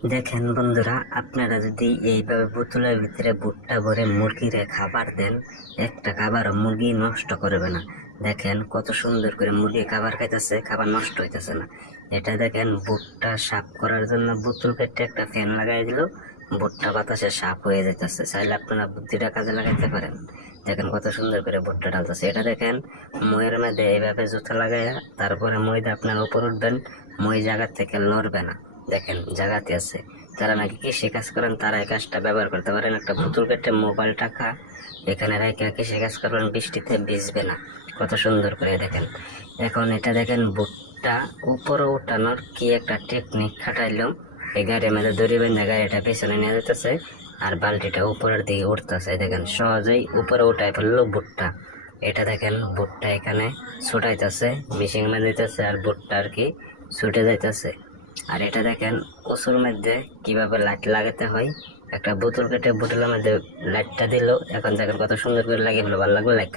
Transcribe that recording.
দেখেন বন্ধুরা, আপনারা যদি এইভাবে বোতলের ভিতরে ভুট্টা ভরে মুরগিরে খাবার দেন, একটা খাবারও মুরগি নষ্ট করবে না। দেখেন কত সুন্দর করে মুরগি খাবার খাইতেছে, খাবার নষ্ট হইতেছে না। এটা দেখেন ভুট্টা সাফ করার জন্য বোতল কেটে একটা ফ্যান লাগাই দিল, ভুট্টা বাতাসে সাফ হয়ে যেতেছে। চাইলে আপনারা বুদ্ধিটা কাজে লাগাইতে পারেন। দেখেন কত সুন্দর করে ভুট্টা ডালতেছে। এটা দেখেন মইয়ের মধ্যে এইভাবে জুতা লাগাইয়া তারপরে মইটা আপনার উপর উঠবেন, মই জায়গা থেকে লড়বে না। দেখেন জায়গাতে আছে। যারা নাকি কৃষি কাজ করেন তারা এই কাজটা ব্যবহার করতে পারেন। একটা বোতল কেটে মোবাইল টাকা এখানে রেখে কৃষি কাজ করবেন, বৃষ্টিতে ভিজবে না। কত সুন্দর করে দেখেন। এখন এটা দেখেন ভুট্টা উপরে উঠানোর কি একটা টেকনিক খাটাইলাম। এই গাড়ির মধ্যে দড়ি বেঁধে গাড়িটা পেছনে নিয়ে যেতেছে আর বালতিটা উপরের দিকে উঠতেছে। দেখেন সহজেই উপরে উঠাই ফেললো ভুট্টা। এটা দেখেন ভুট্টা এখানে ছুটাইতেছে, মেশিন মধ্যে দিতেছে আর ভুট্টা আর কি ছুটে যাইতেছে। আর এটা দেখেন কচুর মধ্যে কিভাবে লাইট লাগাতে হয়। একটা বোতল কেটে বোতলের মধ্যে লাইটটা দিল। এখন দেখেন কত সুন্দর করে লাগিয়ে ফেলো। ভালো লাগলো, লাইক করুন।